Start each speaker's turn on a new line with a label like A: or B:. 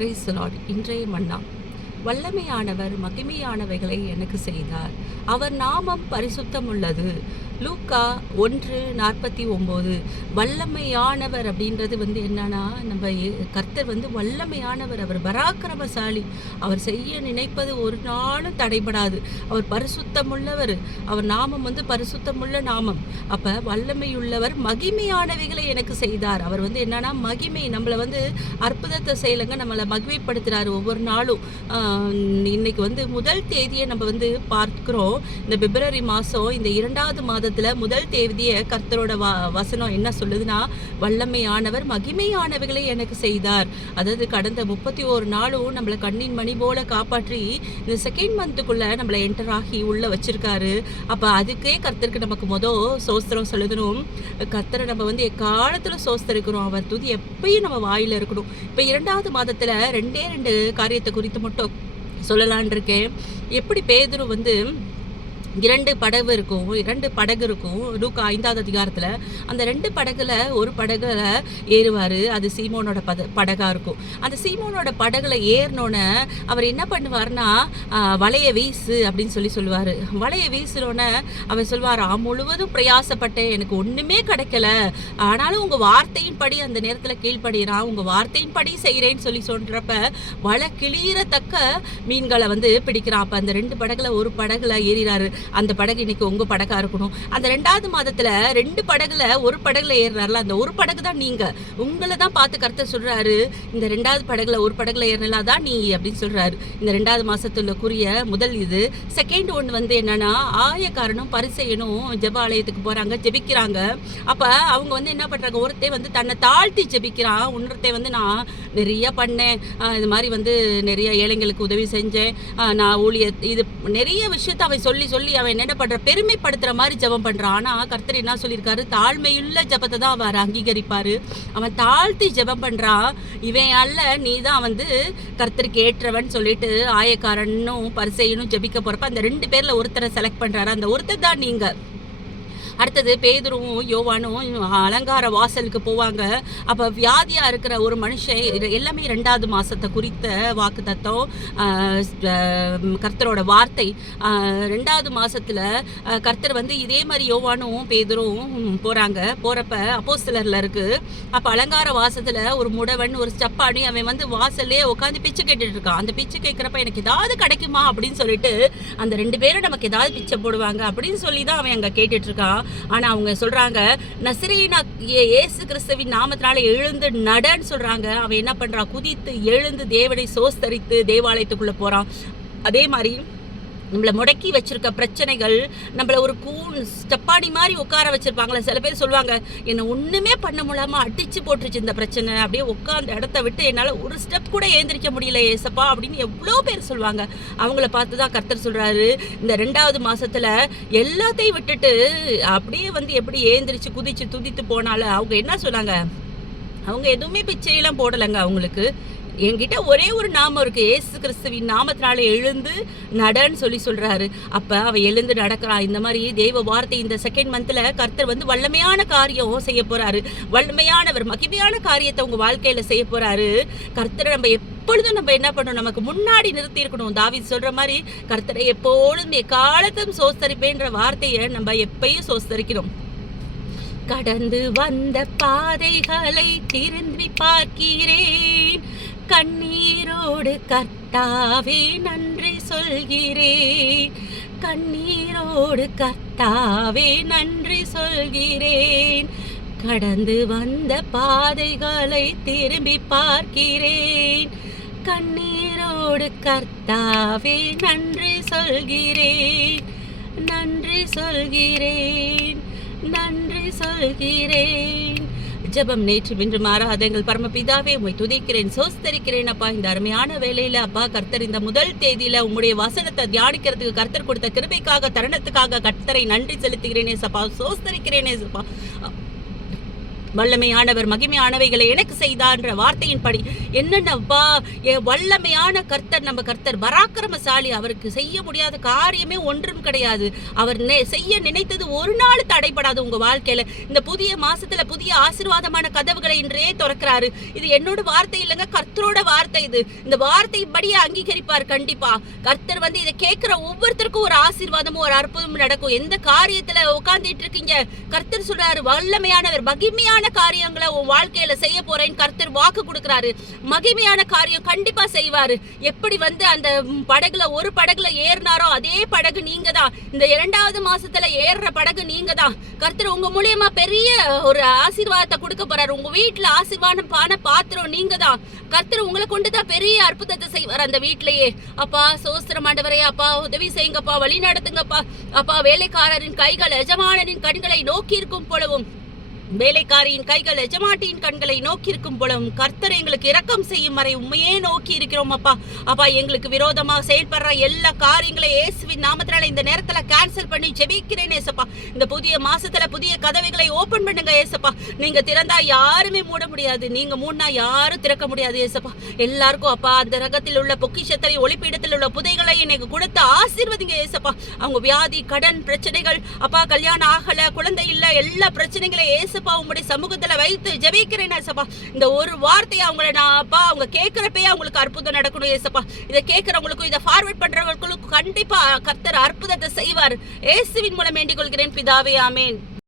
A: Price Lord இன்றைய மன்னா. வல்லமையானவர் மகிமையானவைகளை எனக்கு செய்தார். அவர் நாமம் பரிசுத்தம் உள்ளது லூக்கா ஒன்று நாற்பத்தி ஒம்பது. வல்லமையானவர் அப்படின்றது வந்து என்னன்னா நம்ம கர்த்தர் வந்து வல்லமையானவர் அவர் பராக்கிரமசாலி. அவர் செய்ய நினைப்பது ஒரு நாளும் தடைபடாது. அவர் பரிசுத்தமுள்ளவர். அவர் நாமம் வந்து பரிசுத்தமுள்ள நாமம். அப்ப வல்லமையுள்ளவர் மகிமையானவைகளை எனக்கு செய்தார். அவர் வந்து என்னன்னா மகிமை நம்மளை வந்து அற்புதத்தை செய்யலைங்க நம்மளை மகிமைப்படுத்துறாரு ஒவ்வொரு நாளும். ஆஹ் இன்னைக்கு வந்து முதல் தேதியை நம்ம வந்து பார்க்கிறோம். இந்த பிப்ரவரி மாதம் இந்த இரண்டாவது மாதத்தில் முதல் தேதியை கர்த்தரோட வ வசனம் என்ன சொல்லுதுன்னா வல்லமையானவர் மகிமையானவைகளை எனக்கு செய்தார். அதாவது கடந்த முப்பத்தி ஒரு நாளும் நம்மளை கண்ணின் மணி போல காப்பாற்றி இந்த செகண்ட் மந்த்துக்குள்ளே நம்மளை என்டர் ஆகி உள்ளே வச்சுருக்காரு. அப்போ அதுக்கே கர்த்தருக்கு நமக்கு மொதல் சோஸ்திரம் சொல்லுதணும் கர்த்தரை நம்ம வந்து எக்காலத்தில் சோஸ்தரிக்கிறோம்? அவர் துதி எப்பயும் நம்ம வாயில் இருக்கணும். இப்போ இரண்டாவது மாதத்தில் ரெண்டே ரெண்டு காரியத்தை குறித்து மட்டும் சொல்லலான் இருக்கேன். எப்படி பேதுரு வந்து இரண்டு படகு இருக்கும் இரண்டு படகு இருக்கும் லூக்கா ஐந்தாவது அதிகாரத்தில். அந்த ரெண்டு படகுல ஒரு படகுல ஏறுவார் அது சீமோனோட பத படகாக இருக்கும். அந்த சீமோனோட படகுல ஏறினோன்னே அவர் என்ன பண்ணுவார்னா ஆஹ், வலைய வீசு அப்படின்னு சொல்லி சொல்லுவார். வலைய வீசுனோன்னே அவர் சொல்லுவார் ஆ முழுவதும் பிரயாசப்பட்டேன். எனக்கு ஒன்றுமே கிடைக்கல. ஆனாலும் உங்கள் வார்த்தையின் படி அந்த நேரத்தில் கீழ்ப்படுகிறான் வார்த்தையும் படி செய்கிறேன்னு சொல்லி சொல்கிறப்ப வலை கிளியறத்தக்க மீன்களை வந்து பிடிக்கிறான். அப்போ அந்த ரெண்டு படகுல ஒரு படகுல ஏறிறாரு. அந்த படகு இன்னைக்கு உங்க படகா இருக்கணும். அந்த ரெண்டாவது மாதத்துல ரெண்டு படகுல ஒரு படகுல ஏறினார்ல அந்த ஒரு படகு தான் நீங்க. உங்களை தான் பார்த்து கருத்தை சொல்றாரு. இந்த ரெண்டாவது படகுல ஒரு படகுல ஏறினா தான் நீ அப்படின்னு சொல்றாரு. இந்த ரெண்டாவது மாசத்துல குறிய முதல் இது. செகண்ட் ஒன்று வந்து என்னன்னா ஆயக்காரனும் பரிசையனும் ஜெப ஆலயத்துக்கு போறாங்க ஜெபிக்கிறாங்க. அப்ப அவங்க வந்து என்ன பண்றாங்க ஒருத்தன் வந்து தன்னை தாழ்த்தி ஜெபிக்கிறான். இன்னொருத்தன் வந்து நான் நிறைய பண்ணேன். இது மாதிரி வந்து நிறைய ஏழைங்களுக்கு உதவி செஞ்சேன். நான் ஊழிய இது நிறைய விஷயத்த அவன் சொல்லி சொல்லி அவன் என்ன பண்ற பெருமைப்படுத்துற மாதிரி ஜெபம் பண்றான். ஆனா கர்த்தர் என்ன சொல்லியிருக்காரு? தாழ்மையுள்ள ஜெபத்தை தான் அவர் அங்கீகரிப்பாரு. அவன் தாழ்த்தி ஜெபம் பண்றான். இவன் அல்ல நீ தான் வந்து கர்த்தருக்கு ஏற்றவன் சொல்லிட்டு ஆயக்காரனும் பரிசையனும் ஜெபிக்க போறப்ப அந்த ரெண்டு பேர்ல ஒருத்தரை செலக்ட் பண்றாரு. அந்த ஒருத்தர் தான் நீங்க. அடுத்தது பேதுருவும் யோவானும் அலங்கார வாசலுக்கு போவாங்க. அப்போ வியாதியாக இருக்கிற ஒரு மனுஷன் இது எல்லாமே ரெண்டாவது மாதத்தை குறித்த வாக்கு தத்தம் கர்த்தரோட வார்த்தை. ரெண்டாவது மாதத்தில் கர்த்தர் வந்து இதே மாதிரி யோவானும் பேதுரும் போகிறப்ப அப்போ சிலரில் இருக்குது அப்போ அலங்கார வாசத்தில் ஒரு முடவன் ஒரு ஸ்டப்பாடி அவன் வந்து வாசல்லே உட்காந்து பிச்சை கேட்டுட்டு இருக்கான். அந்த பிச்சை கேட்குறப்ப எனக்கு ஏதாவது கிடைக்குமா அப்படின்னு சொல்லிட்டு அந்த ரெண்டு பேரும் நமக்கு ஏதாவது பிச்சை போடுவாங்க அப்படின்னு சொல்லி தான் அவன் அங்கே கேட்டுட்ருக்கான் ஆனால் ஆனா அவங்க சொல்றாங்க நசிரீனா ஏசு கிறிஸ்தவின் நாமத்தினால எழுந்து நடன்னு சொல்றாங்க. அவன் என்ன பண்றான்? குதித்து எழுந்து தேவனை சோஸ்தரித்து தேவாலயத்துக்குள்ள போறான். அதே மாதிரி நம்மளை முடக்கி வச்சிருக்க பிரச்சனைகள் நம்மள ஒரு கூன் ஸ்டப்பாடி மாதிரி உட்கார வச்சிருப்பாங்களே சில பேர் சொல்லுவாங்க என்னை ஒன்றுமே பண்ண முடியாமல் அடிச்சு போட்டுருச்சு இந்த பிரச்சனை. அப்படியே உட்காந்து இடத்த விட்டு என்னால் ஒரு ஸ்டெப் கூட ஏந்திரிக்க முடியல ஏசப்பா அப்படின்னு எவ்வளோ பேர் சொல்லுவாங்க. அவங்கள பார்த்து தான் கர்த்தர் சொல்கிறாரு இந்த ரெண்டாவது மாதத்தில் எல்லாத்தையும் விட்டுட்டு அப்படியே வந்து எப்படி ஏந்திரிச்சு குதிச்சு துதித்து போனால அவங்க என்ன சொன்னாங்க? அவங்க எதுவுமே பிச்சையெல்லாம் போடலைங்க அவங்களுக்கு. என்கிட்ட ஒரே ஒரு நாமம் இருக்கு. ஏசு கிறிஸ்துவின் நாமத்தினால எழுந்து நடன்னு சொல்லி சொல்றாரு. அப்ப அவ எழுந்து நடக்கிறாள் இந்த மாதிரி தெய்வ வார்த்தை இந்த செகண்ட் மந்த்ல கர்த்தர் வந்து வல்லமையான காரியம் செய்ய போறாரு. வல்லமையானவர் மகிமையான காரியத்தை உங்க வாழ்க்கையில செய்ய போறாரு. கர்த்தரை நம்ம எப்பொழுதும் நம்ம என்ன பண்ணணும்? நமக்கு முன்னாடி நிறுத்தி இருக்கணும். தாவி சொல்ற மாதிரி கர்த்தரை எப்பொழுதும் எக்காலத்தும் சோஸ்தரிப்பேன்ற வார்த்தையை நம்ம எப்பயும் சோஸ்தரிக்கணும் கடந்து வந்த பாதைகளை திரும்பி பார்க்கிறேன் கண்ணீரோடு கர்த்தாவே நன்றி சொல்கிறேன் கண்ணீரோடு கர்த்தாவே நன்றி சொல்கிறேன். கடந்து வந்த பாதைகளை திரும்பி பார்க்கிறேன். கண்ணீரோடு கர்த்தாவே நன்றி சொல்கிறேன். நன்றி சொல்கிறேன். நன்றி சொல்கிறேன். ஜெபம் நேற்று இன்று மாறாத எங்கள் பரமபிதாவே உம்மை துதிக்கிறேன் சோஸ்தரிக்கிறேன் அப்பா. இந்த அருமையான வேலையில அப்பா கர்த்தர் இந்த முதல் தேதியில உங்களுடைய வசனத்தை தியானிக்கிறதுக்கு கர்த்தர் கொடுத்த கிருபைக்காக தருணத்துக்காக கர்த்தரை நன்றி செலுத்துகிறேனே சப்பா சோஸ்தரிக்கிறேனே சப்பா. வல்லமையானவர் மகிமையானவைகளை எனக்கு செய்தான்ற வார்த்தையின்படி என்னென்னப்பா வல்லமையான கர்த்தர் நம்ம கர்த்தர் பராக்கிரமசாலி அவருக்கு செய்ய முடியாத காரியமே ஒன்றும் கிடையாது. அவர் நெ- செய்ய நினைத்தது ஒரு நாள் தடைபடாது உங்க வாழ்க்கையில. இந்த புதிய மாசத்துல புதிய ஆசீர்வாதமான கதவுகளை இன்றே திறக்கிறாரு. இது என்னோட வார்த்தை இல்லைங்க கர்த்தரோட வார்த்தை இது. இந்த வார்த்தையின்படியே அங்கீகரிப்பார் கண்டிப்பா. கர்த்தர் வந்து இதை கேட்கிற ஒவ்வொருத்தருக்கும் ஒரு ஆசீர்வாதமும் ஒரு அற்புதமும் நடக்கும். எந்த காரியத்துல உட்கார்ந்துட்டு இருக்கீங்க? கர்த்தர் சொல்றாரு வல்லமையானவர் மகிமையான காரியங்களை உன் வாழ்க்கையில செய்ய போறேன்னு கர்த்தர் வாக்கு கொடுக்கறாரு. மகிமையான காரியம் கண்டிப்பா செய்வாரு. எப்படி வந்து அந்த படகுல ஒரு படகுல ஏறினாரோ அதே படகு நீங்க தான் இந்த இரண்டாவது மாசத்துல ஏறுற படகு நீங்க தான் கர்த்தர் உங்க மூலியமா பெரிய ஒரு ஆசீர்வாதத்தை கொடுக்க போறாரு. உங்க வீட்டுல ஆசீர்வாதம் பான பாத்திரம் நீங்க தான் கர்த்தர் உங்களை கொண்டு தான் பெரிய அற்புதத்தை செய்வார் அந்த வீட்லயே அப்பா சோஸ்திரம் ஆண்டவரே அப்பா உதவி செய்யுங்கப்பா வழி நடத்துங்கப்பா. அப்பா வேலைக்காரரின் கைகள் எஜமானனின் கண்களை நோக்கி இருக்கும் போலவும் வேலைக்காரியின் கைகள் எஜமாட்டியின் கண்களை நோக்கி இருக்கும் போலும் கர்த்தர் எங்களுக்கு இரக்கம் செய்யும் வரை உண்மையே நோக்கி இருக்கிறோம் அப்பா. அப்பா எங்களுக்கு விரோதமாக செயல்படுற எல்லா காரியங்களையும் இயேசுவின் நாமத்தினால இந்த நேரத்துல கேன்சல் பண்ணி ஜெபிக்கிறேன் ஏசப்பா. இந்த புதிய மாசத்துல புதிய கதவைகளை ஓபன் பண்ணுங்க ஏசப்பா. நீங்க திறந்தா யாருமே மூட முடியாது. நீங்க மூடினா யாரும் திறக்க முடியாது ஏசப்பா. எல்லாருக்கும் அப்பா அந்த ரகத்தில் உள்ள பொக்கிஷத்தை ஒளிப்பீடத்தில் உள்ள புதைகளை எனக்கு கொடுத்து ஆசீர்வதிங்க ஏசப்பா. அவங்க வியாதி கடன் பிரச்சனைகள் அப்பா கல்யாணம் ஆகல குழந்தை இல்ல எல்லா பிரச்சனைகளையும் ஏசப்பா உங்களுடைய சமூகத்துல வைத்து ஜெபிக்கிறேன் ஏசப்பா. இந்த ஒரு வார்த்தையை அவங்கள நான் அப்பா அவங்க கேட்கிறப்பே அவங்களுக்கு அற்புதம் நடக்கணும் ஏசப்பா. இதை கேட்கிறவங்களுக்கும் இதை ஃபார்வர்ட் பண்றவங்களுக்கும் கண்டிப்பா கர்த்தர் அற்புதத்தை செய்வார். இயேசுவின் மூலம் வேண்டிக் கொள்கிறேன் பிதாவே ஆமேன்.